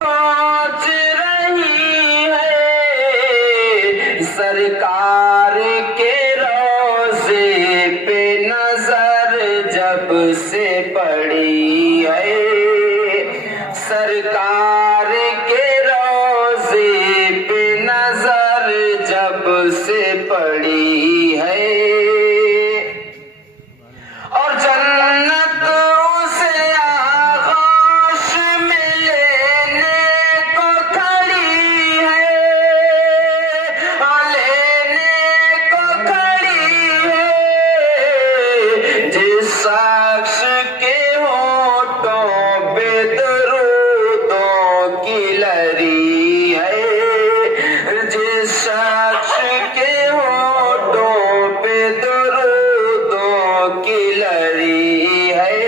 پہنچ رہی ہے سرکار کے روضے پہ نظر جب سے پڑی ہے، سرکار کے روضے پہ نظر جب سے پڑی ہے، اور جنت اسے آغوش میں لینے کو کھڑی ہے، لینے کو کھڑی ہے، جس شخص کے ہونٹوں پہ درودوں کی لری ہے، جس شخص کے ہونٹوں پہ درودوں کی لری ہے۔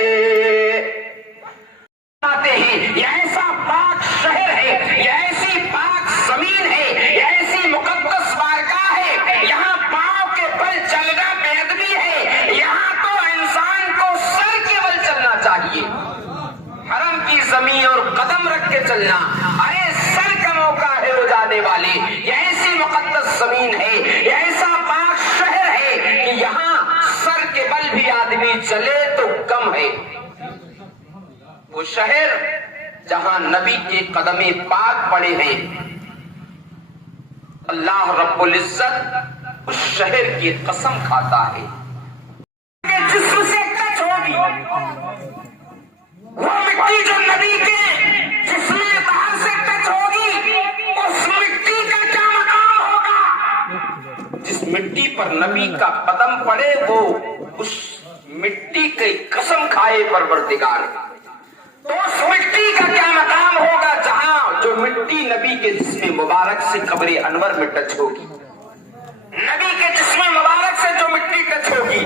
آتے ہیں، یہ ایسا پاک شہر ہے، یہ ایسی پاک زمین ہے، یہ ایسی مقدس بارگاہ ہے، یہاں پاؤں کے بل چلنا بے ادبی ہے، یہاں تو انسان کو سر کے بل چلنا چاہیے، حرم کی زمین اور قدم رکھ کے چلنا، ارے سر کا موقع ہے ہو جانے والے، یہ ایسی مقدس زمین ہے، یہ ایسا پاک شہر ہے کہ یہاں سر کے بل بھی آدمی چلے تو کم ہے۔ وہ شہر جہاں نبی کے قدم پاک پڑے ہیں، اللہ رب العزت اس شہر کی قسم کھاتا ہے کہ جسم سے ٹچ ہوگی وہ مٹی جو نبی کے جسم باہر سے ٹچ ہوگی، اس مٹی کا کیا مقام ہوگا؟ جس مٹی پر نبی کا قدم پڑے وہ اس مٹی کی قسم کھائے پروردگار، تو اس مٹی کا کیا مقام ہوگا جہاں جو مٹی نبی کے جسم مبارک سے قبر انور میں ٹچ ہوگی، نبی کے جسم مبارک سے جو مٹی ٹچ ہوگی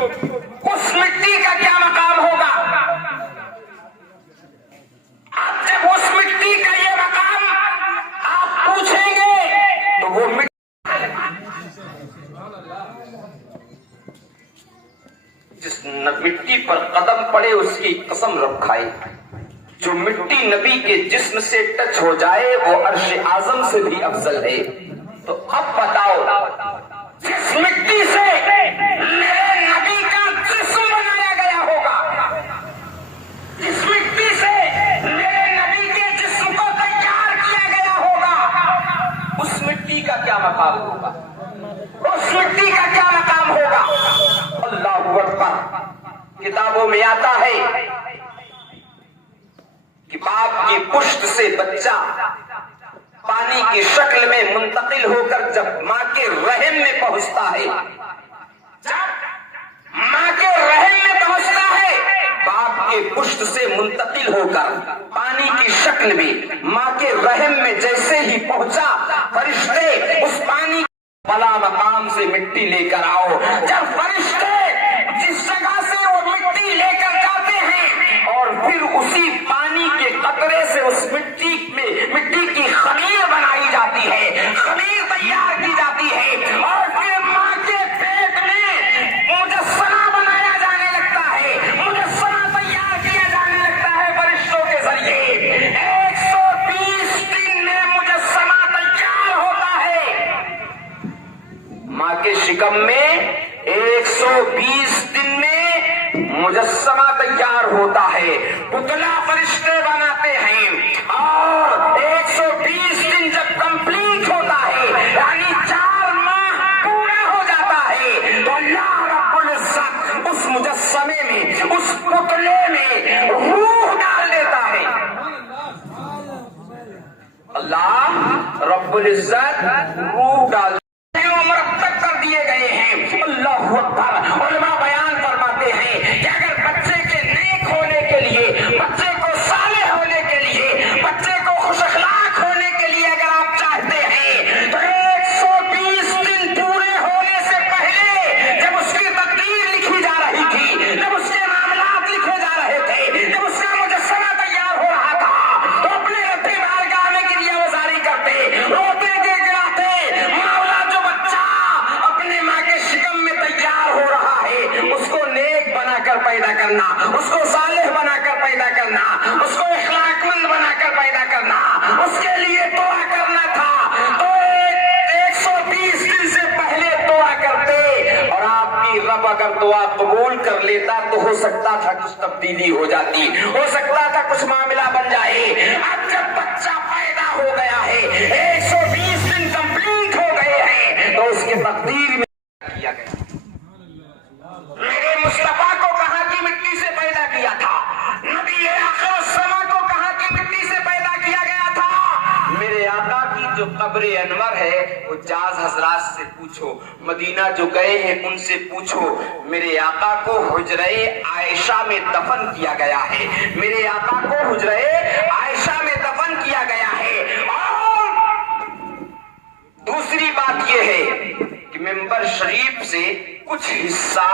اس مٹی کا کیا مقام ہوگا؟ اب جب اس مٹی کا یہ مقام آپ پوچھیں گے تو وہ جس مٹی پر قدم پڑے اس کی قسم رب کھائے، جو مٹی نبی کے جسم سے ٹچ ہو جائے وہ عرش اعظم سے بھی افضل ہے۔ تو اب بتاؤ، جس مٹی سے میرے نبی کا جسم بنایا گیا ہوگا، جس مٹی سے میرے نبی کے جسم کو تیار کیا گیا ہوگا، اس مٹی کا کیا مقام ہوگا؟ اس مٹی کا کیا مقام ہوگا؟ اللہ اکبر۔ کتابوں میں آتا ہے کہ باپ کی پشت سے بچہ پانی کی شکل میں منتقل ہو کر جب ماں کے رحم میں پہنچتا ہے، جب ماں کے رحم میں پہنچتا ہے، باپ کے پشت سے منتقل ہو کر پانی کی شکل میں ماں کے رحم میں جیسے ہی پہنچا، فرشتے اس پانی بلا مقام سے مٹی لے کر آؤ۔ جب فرشتے جس جگہ سے وہ مٹی لے کر جاتے ہیں اور پھر اسی پانی کے قطرے سے اس مٹی کی خمیر بنائی جاتی ہے، خمیر تیار کی جاتی ہے، اور پھر ماں کے پیٹ میں مجسمہ بنایا جانے لگتا ہے، مجسمہ تیار کیا جانے لگتا ہے فرشتوں کے ذریعے۔ 120 دن میں مجسمہ تیار ہوتا ہے، ماں کے شکم میں 120 دن میں مجسمہ تیار ہوتا ہے، پتلا فرشتے بناتے ہیں، اور 120 دن جب کمپلیٹ ہوتا ہے یعنی 4 ماہ پورا ہو جاتا ہے تو اللہ رب العزت اس مجسمے میں، اس پتلے میں روح ڈال دیتا ہے۔ اللہ رب العزت روح ڈال مرتب کر دیے گئے ہیں۔ اللہ اکبر۔ علماء بیان فرماتے ہیں کہ اگر بچے کے نیک ہونے کے لیے، بچے کو صالح ہونے کے لیے، بچے کو خوش اخلاق ہونے کے لیے اگر آپ چاہتے ہیں تو 120 دن پورے ہونے سے پہلے جب اس کی تقدیر لکھی جا رہی تھی، جب اس کے معاملات لکھے جا رہے تھے، جب اس کا مجسمہ تیار ہو رہا تھا تو اپنے رب بارگاہ میں گریہ وزاری کرتے، روتے گڑگڑاتے، مولا تھا کچھ تبدیلی ہو جاتی، ہو سکتا تھا کچھ معاملہ بن جائے۔ اب جب بچہ پیدا ہو گیا ہے، 120 دن کمپلیٹ ہو گئے ہیں، تو اس کے تقدیر میں کیا گیا۔ میرے مصطفیٰ کو کہاں کی مٹی سے پیدا کیا تھا؟ نبی آخر الزماں کو کہاں کی مٹی سے پیدا کیا گیا تھا؟ میرے آقا کی جو قبر انور ہے وہ جاز حضرات سے پوچھو، مدینہ جو گئے ہیں ان سے پوچھو، میرے آقا کو حجرہ عائشہ میں دفن کیا گیا ہے، میرے آقا کو حجرہ عائشہ میں دفن کیا گیا ہے۔ اور دوسری بات یہ ہے کہ منبر شریف سے کچھ حصہ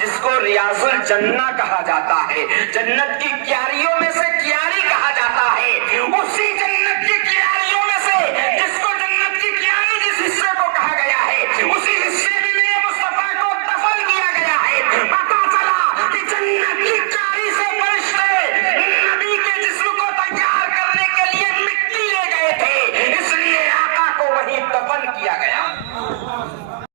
جس کو ریاض الجنہ کہا جاتا ہے، جنت کی کیاریوں میں سے کیاری کہا جاتا ہے، اسی جنت کی کیاریوں میں سے جس کو جنت کی کیاری جس حصے کو کہا گیا ہے، اسی حصے میں میرے مصطفیٰ کو دفن کیا گیا ہے۔ پتہ چلا کہ جنت کی